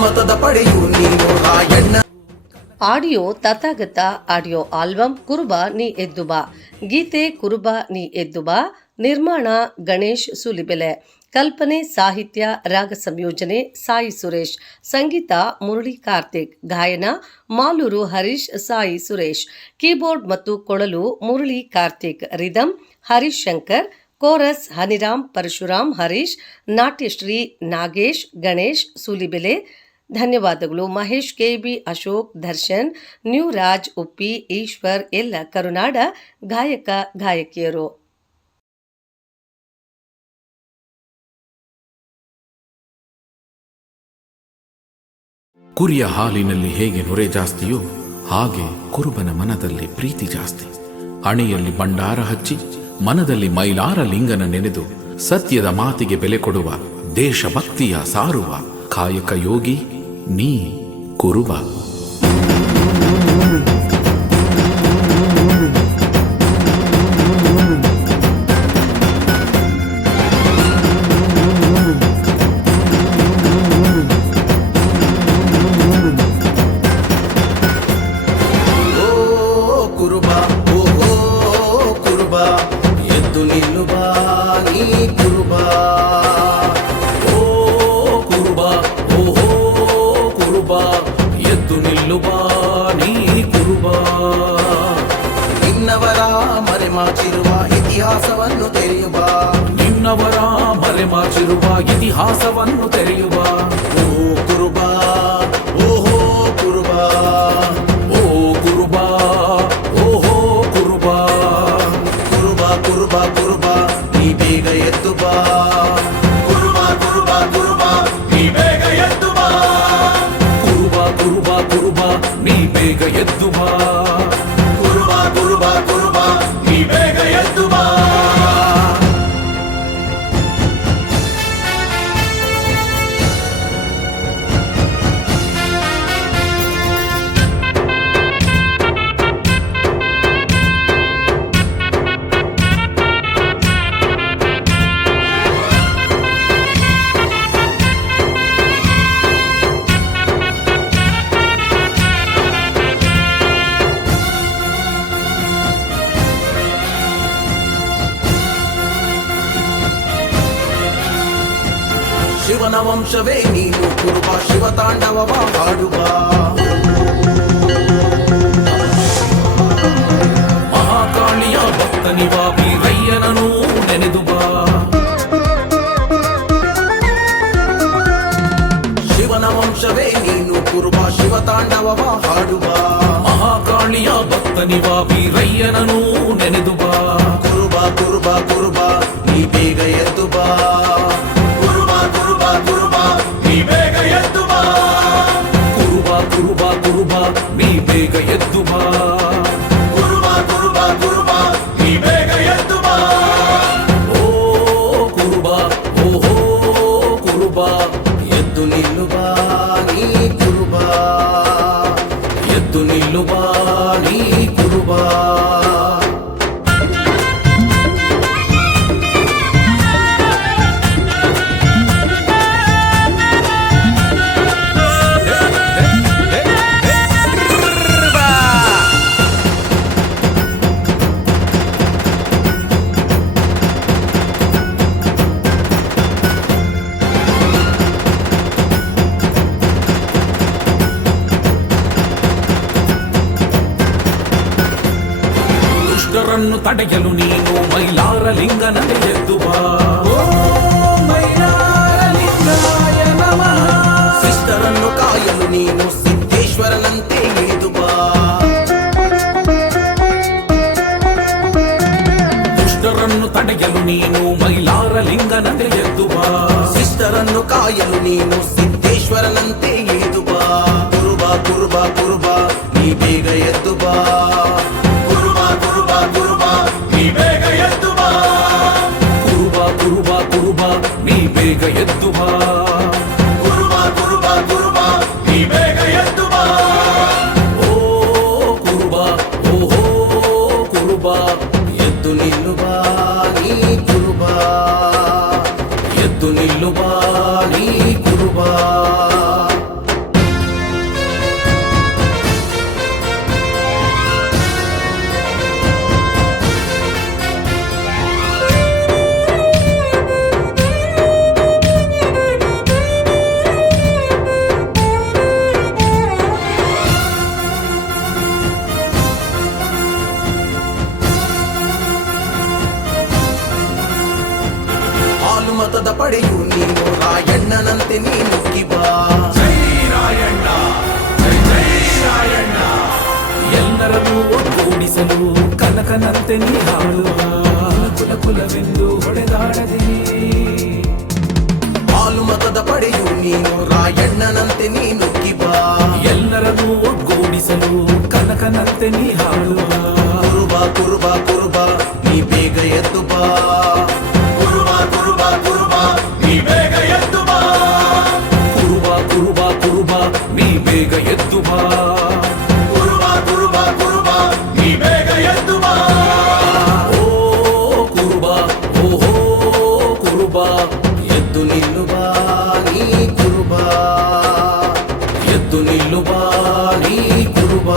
ಜನಮತದ ಪಡೆಯು ನೀನು Rayanna. Audio Tathagata audio album ಕುರುಬ ನೀ ಎದ್ದು ಬಾ. ಗೀತೆ ಕುರುಬ ನೀ ಎದ್ದು ಬಾ. ನಿರ್ಮಾಣ ಗಣೇಶ್ ಸೂಲಿಬೆಲೆ. ಕಲ್ಪನೆ ಸಾಹಿತ್ಯ ರಾಗ ಸಂಯೋಜನೆ ಸಾಯಿ ಸುರೇಶ್. ಸಂಗೀತ ಮುರಳಿ ಕಾರ್ತಿಕ್. ಗಾಯನ ಮಾಲೂರು ಹರೀಶ್ ಸಾಯಿ ಸುರೇಶ್. ಕೀಬೋರ್ಡ್ ಮತ್ತು ಕೊಳಲು ಮುರಳಿ ಕಾರ್ತಿಕ್. ರಿದಮ್ ಹರೀಶ್ ಶಂಕರ್. ಕೋರಸ್ ಹನಿರಾಮ್ ಪರಶುರಾಮ್ ಹರೀಶ್. ನಾಟ್ಯಶ್ರೀ ನಾಗೇಶ್ ಗಣೇಶ್ ಸೂಲಿಬೆಲೆ. ಧನ್ಯವಾದಗಳು. ಮಹೇಶ್ ಕೆಬಿ, ಅಶೋಕ್, ದರ್ಶನ್, ನ್ಯೂ ರಾಜ್ ಉಪ್ಪಿ, ಈಶ್ವರ್, ಎಲ್ಲ ಕರುನಾಡ ಗಾಯಕ ಗಾಯಕಿಯರು. ಕುರಿಯ ಹಾಲಿನಲ್ಲಿ ಹೇಗೆ ನೊರೆ ಜಾಸ್ತಿಯೋ ಹಾಗೆ ಕುರುಬನ ಮನದಲ್ಲಿ ಪ್ರೀತಿ ಜಾಸ್ತಿ. ಹಣೆಯಲ್ಲಿ ಭಂಡಾರ ಹಚ್ಚಿ ಮನದಲ್ಲಿ ಮೈಲಾರ ಲಿಂಗನ ನೆನೆದು ಸತ್ಯದ ಮಾತಿಗೆ ಬೆಲೆ ಕೊಡುವ ದೇಶಭಕ್ತಿಯ ಸಾರುವ ಕಾಯಕ ಯೋಗಿ ನೀ ಕುರುಬ. ಇತಿಹಾಸವನ್ನು ತೆರೆಯುವ, ನಿನ್ನವರ ಮರೆಮಾಚಿರುವ ಇತಿಹಾಸವನ್ನು ತೆರೆಯುವ. ಓ ಕುರುಬ, ಓಹೋ ಕುರುಬ, ಓ ಕುರುಬ, ಓಹೋ ಕುರುಬ. ಕುರುಬ ಕುರುಬ ಕುರುಬ ನೀ ಬೇಗ ಎದ್ದು ಬಾ. ಕುರುಬ ಕುರುಬ ಕುರುಬ ನೀ ಬೇಗ ಎದ್ದು ಬಾ. ಕುರುಬ ಕುರುಬ ಕುರುಬ ನೀ ಬೇಗ ಎದ್ದು ಬಾ. ಕುರುಬ ಕುರುಬ ಕುರುಬ ನೀ ಬೇಗ ಎದ್ದು ಬಾ. ಶಿವನ ವಂಶವೇ ನೀನು ಕುರುಬ, ಶಿವತಾಂಡವವ ಹಾಡುವ. ಮಹಾಕಾಳಿಯ ಭಕ್ತನಿವ ವೀರಯ್ಯನೂ ನೆನೆದು ಬಾ. ಶಿವನ ವಂಶವೇ ನೀನು ಕುರುಬ, ಶಿವತಾಂಡವವ ಹಾಡುವ. ಮಹಾಕಾಳಿಯ ಭಕ್ತನಿವ ವೀರಯ್ಯನೂ ನೆನೆದು ಬಾ. ಕುರುಬ ಕುರುಬ ಕುರುಬ ನೀ ಬೇಗ ಎದ್ದು ಬಾ. ಕುರುಬ ಕುರುಬ ಕುರುಬ ನೀ ಬೇಗ ಎದ್ದು ಬಾ. ಕುರುಬ ಕುರುಬ ಕುರುಬ ನೀ ಬೇಗ ಎದ್ದು ಬಾ. ಕುರುಬ ಕುರುಬ ಕುರುಬ ನೀ ಬೇಗ ಎದ್ದು ಬಾ. ಓ ಕುರುಬ, ಓಹೋ ಕುರುಬ. ಎದ್ದು ನಿಲ್ಲು ಬಾ ನೀ ಕುರುಬ. ಎದ್ದು ನಿಲ್ಲು ಬಾ ನೀ ಕುರುಬ. ದುಷ್ಟರನ್ನು ತಡೆಯಲು ನೀನು ಮೈಲಾರ ಲಿಂಗನನ್ನು ಎದ್ದು ಬಾ. ಶಿಷ್ಟರನ್ನು ಕಾಯಲು ನೀನು ಸಿದ್ದೇಶ್ವರನಂತೆ ಇಳಿದು ಬಾ. ದುಷ್ಟರನ್ನು ತಡೆಯಲು ನೀನು ಮೈಲಾರ ಲಿಂಗನನ್ನು ಎದ್ದು ಬಾ. ಶಿಷ್ಟರನ್ನು ಕಾಯಲು ನೀನು ಸಿದ್ದೇಶ್ವರನಂತೆ ಇಳಿದು ಬಾ. ಕುರುಬ ಕುರುಬ ಕುರುಬ ನೀ ಬೇಗ ಎದ್ದು ಬಾ. ಕುರುಬ ಕುರುಬ ಕುರುಬ ನೀ ಬೇಗ ಎದ್ದು ಬಾ. ಕುರುಬ ಕುರುಬ ಕುರುಬ ನೀ ಬೇಗ ಎದ್ದು ಬಾ. ಕುರುಬ ಕುರುಬ ಕುರುಬ ನೀ ಬೇಗ ಎದ್ದು ಬಾ. ಓ ಕುರುಬ, ಓಹೋ ಕುರುಬ. ಎದ್ದು ನಿಲ್ಲು ಬಾ ನೀ ಕುರುಬ. ಎದ್ದು ನಿಲ್ಲು ಬಾ ನೀ ಕುರುಬ. ಮತದ ಪಡೆಯು ನೀನು ರಾಯಣ್ಣನಂತೆ ನೀ ನುಗ್ಗಿ ಬಾ. ಜೈ ರಾಯಣ್ಣ, ಜೈ ಜೈ ರಾಯಣ್ಣ. ಎಲ್ಲರನ್ನೂ ಒಗ್ಗೂಡಿಸಲು ಕನಕನಂತೆ ನೀ ಹಾಡುವ ಕುಲ ಕುಲವೆಂದು ಹೊಡೆದಾಡದಿರಿ. ಹಾಲು ಮತದ ಪಡೆಯು ನೀನು ರಾಯಣ್ಣನಂತೆ ನೀ ನುಗ್ಗಿ ಬಾ. ಎಲ್ಲರನ್ನೂ ಒಗ್ಗೂಡಿಸಲು ಕನಕನಂತೆ ನೀ ಹಾಡುವ ಕುರುಬ ಕುರುಬ ಕುರುಬ ನೀ ಬೇಗ ಎದ್ದು ಬಾ. ಕುರುಬ ಕುರುಬ ಕುರುಬ ನೀ ಬೇಗ ಎದ್ದು ಬಾ. ಕುರುಬ ಕುರುಬ ಕುರುಬ ನೀ ಬೇಗ ಎದ್ದು ಬಾ. ಕುರುಬ ಕುರುಬ ಕುರುಬ ನೀ ಬೇಗ ಎದ್ದು ಬಾ. ಓ ಕುರುಬ, ಓಹೋ ಕುರುಬ, ಎದ್ದು ನಿಲ್ಲು ಬಾ ನೀ ಕುರುಬ. ಎದ್ದು ನಿಲ್ಲು ಬಾ ನೀ ಕುರುಬ.